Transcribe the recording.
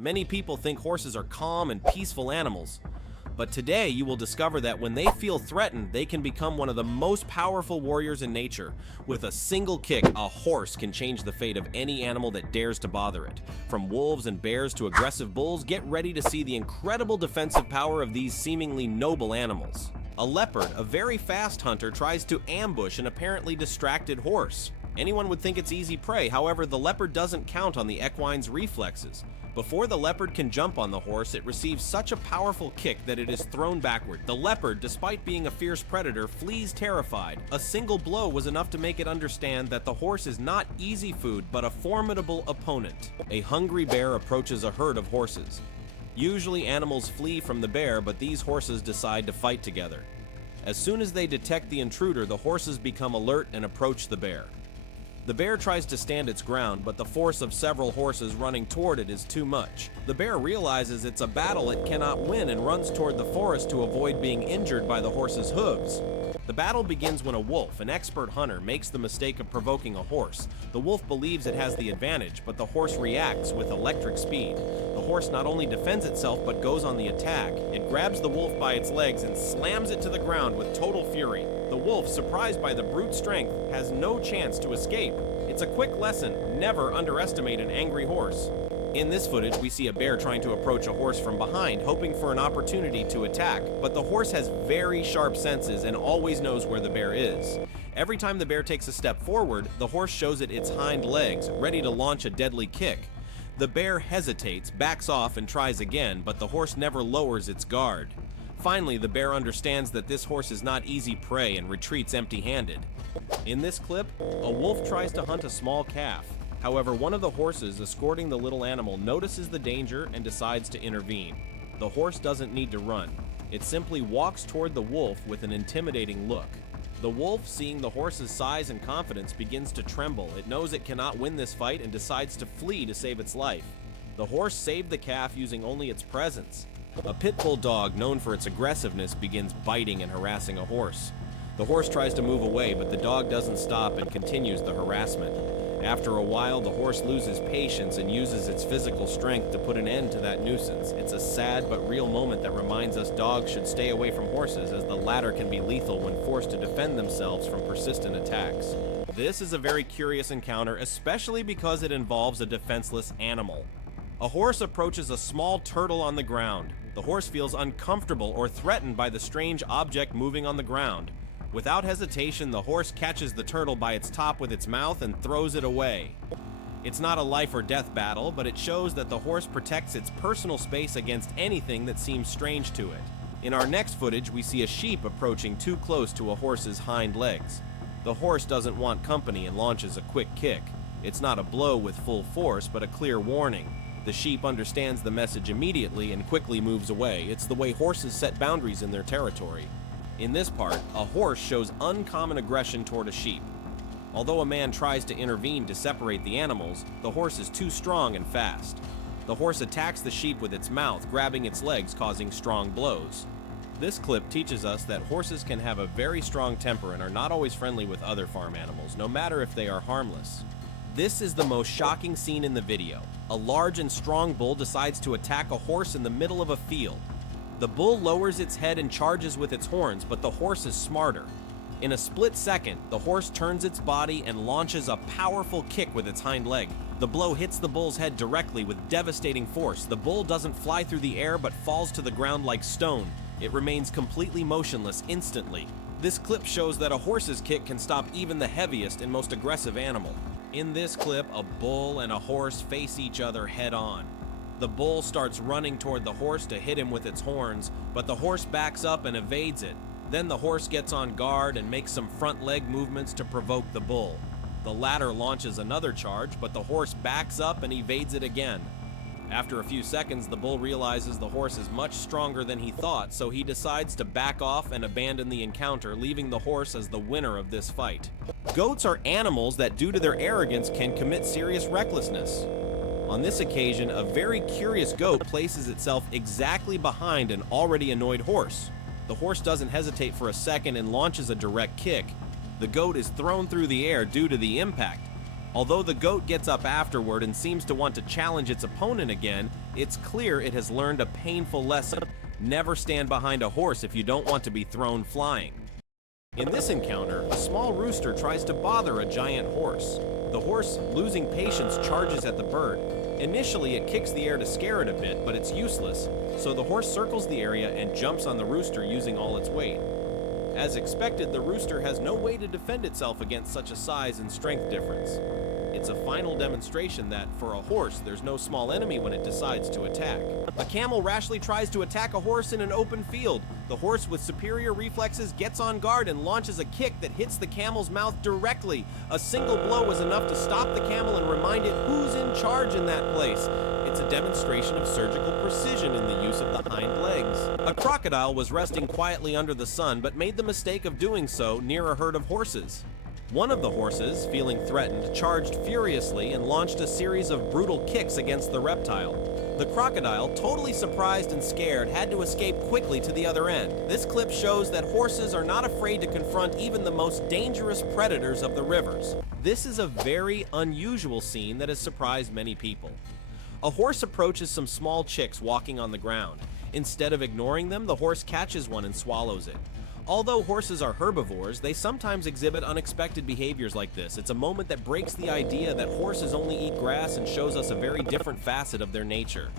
Many people think horses are calm and peaceful animals. But today you will discover that when they feel threatened, they can become one of the most powerful warriors in nature. With a single kick, a horse can change the fate of any animal that dares to bother it. From wolves and bears to aggressive bulls, get ready to see the incredible defensive power of these seemingly noble animals. A leopard, a very fast hunter, tries to ambush an apparently distracted horse. Anyone would think it's easy prey, however, the leopard doesn't count on the equine's reflexes. Before the leopard can jump on the horse, it receives such a powerful kick that it is thrown backward. The leopard, despite being a fierce predator, flees terrified. A single blow was enough to make it understand that the horse is not easy food, but a formidable opponent. A hungry bear approaches a herd of horses. Usually animals flee from the bear, but these horses decide to fight together. As soon as they detect the intruder, the horses become alert and approach the bear. The bear tries to stand its ground, but the force of several horses running toward it is too much. The bear realizes it's a battle it cannot win and runs toward the forest to avoid being injured by the horse's hooves. The battle begins when a wolf, an expert hunter, makes the mistake of provoking a horse. The wolf believes it has the advantage, but the horse reacts with electric speed. The horse not only defends itself, but goes on the attack. It grabs the wolf by its legs and slams it to the ground with total fury. The wolf, surprised by the brute strength, has no chance to escape. It's a quick lesson: never underestimate an angry horse. In this footage, we see a bear trying to approach a horse from behind, hoping for an opportunity to attack, but the horse has very sharp senses and always knows where the bear is. Every time the bear takes a step forward, the horse shows it its hind legs, ready to launch a deadly kick. The bear hesitates, backs off, and tries again, but the horse never lowers its guard. Finally, the bear understands that this horse is not easy prey and retreats empty-handed. In this clip, a wolf tries to hunt a small calf. However, one of the horses escorting the little animal notices the danger and decides to intervene. The horse doesn't need to run. It simply walks toward the wolf with an intimidating look. The wolf, seeing the horse's size and confidence, begins to tremble. It knows it cannot win this fight and decides to flee to save its life. The horse saved the calf using only its presence. A pit bull dog, known for its aggressiveness, begins biting and harassing a horse. The horse tries to move away, but the dog doesn't stop and continues the harassment. After a while, the horse loses patience and uses its physical strength to put an end to that nuisance. It's a sad but real moment that reminds us dogs should stay away from horses, as the latter can be lethal when forced to defend themselves from persistent attacks. This is a very curious encounter, especially because it involves a defenseless animal. A horse approaches a small turtle on the ground. The horse feels uncomfortable or threatened by the strange object moving on the ground. Without hesitation, the horse catches the turtle by its top with its mouth and throws it away. It's not a life or death battle, but it shows that the horse protects its personal space against anything that seems strange to it. In our next footage, we see a sheep approaching too close to a horse's hind legs. The horse doesn't want company and launches a quick kick. It's not a blow with full force, but a clear warning. The sheep understands the message immediately and quickly moves away. It's the way horses set boundaries in their territory. In this part, a horse shows uncommon aggression toward a sheep. Although a man tries to intervene to separate the animals, the horse is too strong and fast. The horse attacks the sheep with its mouth, grabbing its legs, causing strong blows. This clip teaches us that horses can have a very strong temper and are not always friendly with other farm animals, no matter if they are harmless. This is the most shocking scene in the video. A large and strong bull decides to attack a horse in the middle of a field. The bull lowers its head and charges with its horns, but the horse is smarter. In a split second, the horse turns its body and launches a powerful kick with its hind leg. The blow hits the bull's head directly with devastating force. The bull doesn't fly through the air but falls to the ground like stone. It remains completely motionless instantly. This clip shows that a horse's kick can stop even the heaviest and most aggressive animal. In this clip, a bull and a horse face each other head-on. The bull starts running toward the horse to hit him with its horns, but the horse backs up and evades it. Then the horse gets on guard and makes some front leg movements to provoke the bull. The latter launches another charge, but the horse backs up and evades it again. After a few seconds, the bull realizes the horse is much stronger than he thought, so he decides to back off and abandon the encounter, leaving the horse as the winner of this fight. Goats are animals that, due to their arrogance, can commit serious recklessness. On this occasion, a very curious goat places itself exactly behind an already annoyed horse. The horse doesn't hesitate for a second and launches a direct kick. The goat is thrown through the air due to the impact. Although the goat gets up afterward and seems to want to challenge its opponent again, It's clear it has learned a painful lesson. Never stand behind a horse if you don't want to be thrown flying. In this encounter, a small rooster tries to bother a giant horse. The horse, losing patience, charges at the bird. Initially, it kicks the air to scare it a bit, but it's useless, so the horse circles the area and jumps on the rooster using all its weight. As expected, the rooster has no way to defend itself against such a size and strength difference. It's a final demonstration that, for a horse, there's no small enemy when it decides to attack. A camel rashly tries to attack a horse in an open field. The horse, with superior reflexes, gets on guard and launches a kick that hits the camel's mouth directly. A single blow was enough to stop the camel and remind it who's in charge in that place. It's a demonstration of surgical precision in the use of the hind legs. A crocodile was resting quietly under the sun, but made the mistake of doing so near a herd of horses. One of the horses, feeling threatened, charged furiously and launched a series of brutal kicks against the reptile. The crocodile, totally surprised and scared, had to escape quickly to the other end. This clip shows that horses are not afraid to confront even the most dangerous predators of the rivers. This is a very unusual scene that has surprised many people. A horse approaches some small chicks walking on the ground. Instead of ignoring them, the horse catches one and swallows it. Although horses are herbivores, they sometimes exhibit unexpected behaviors like this. It's a moment that breaks the idea that horses only eat grass and shows us a very different facet of their nature.